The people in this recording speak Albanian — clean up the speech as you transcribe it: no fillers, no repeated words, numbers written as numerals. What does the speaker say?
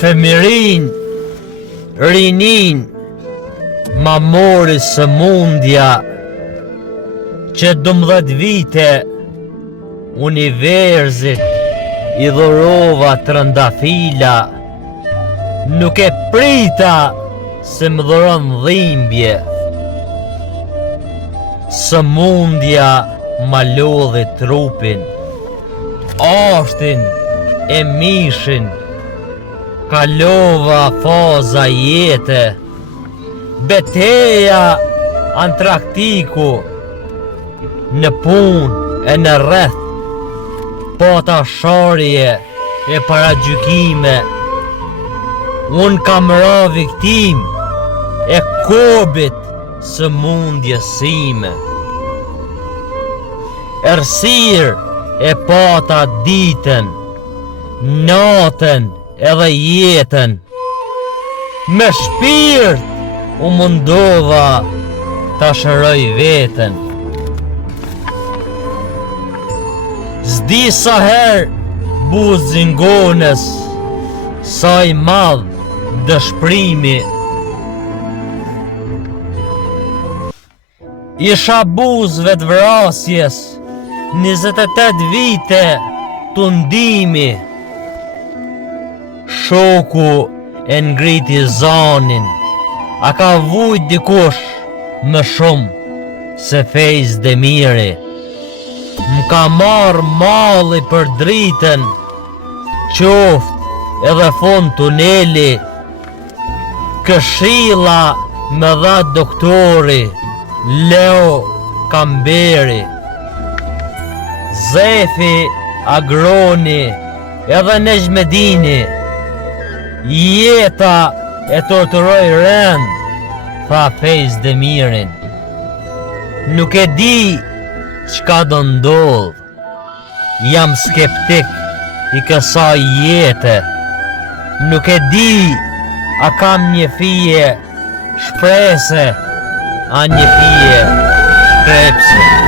Femirin, rinin, ma mori sëmundja që 12 vite universit i dhurova trëndafila, nuk e prita se më dhuron dhimbje. Sëmundja ma lodhi trupin, ashtin e mishin, kalova faza jete, beteja antraktiku, në pun e në rreth, pata sharje e paragjykime, unë kam ra viktim e kobit së mundjes sime. Ersir e pata ditën, natën edhe jetën, me shpirt u mundova ta shëroj veten. S'di sa her buz zingonës, sa i madh dëshprimi. Isha buzve të vrasjes, 28 vite të ndimi. Shoku e ngriti zanin, a ka vujt dikush më shumë se Fejz Demiri. M'ka marr malli për dritën, qoft edhe fund tuneli, këshilla me dha doktori Leo Kamberi. Zefi Agroni edhe Nejmedini, jeta e torturoj rend, tha Fejz Demirin. Nuk e di çka do ndodh, jam skeptik i kësaj jete. Nuk e di a kam një fije shprese, a një fije shkrepse.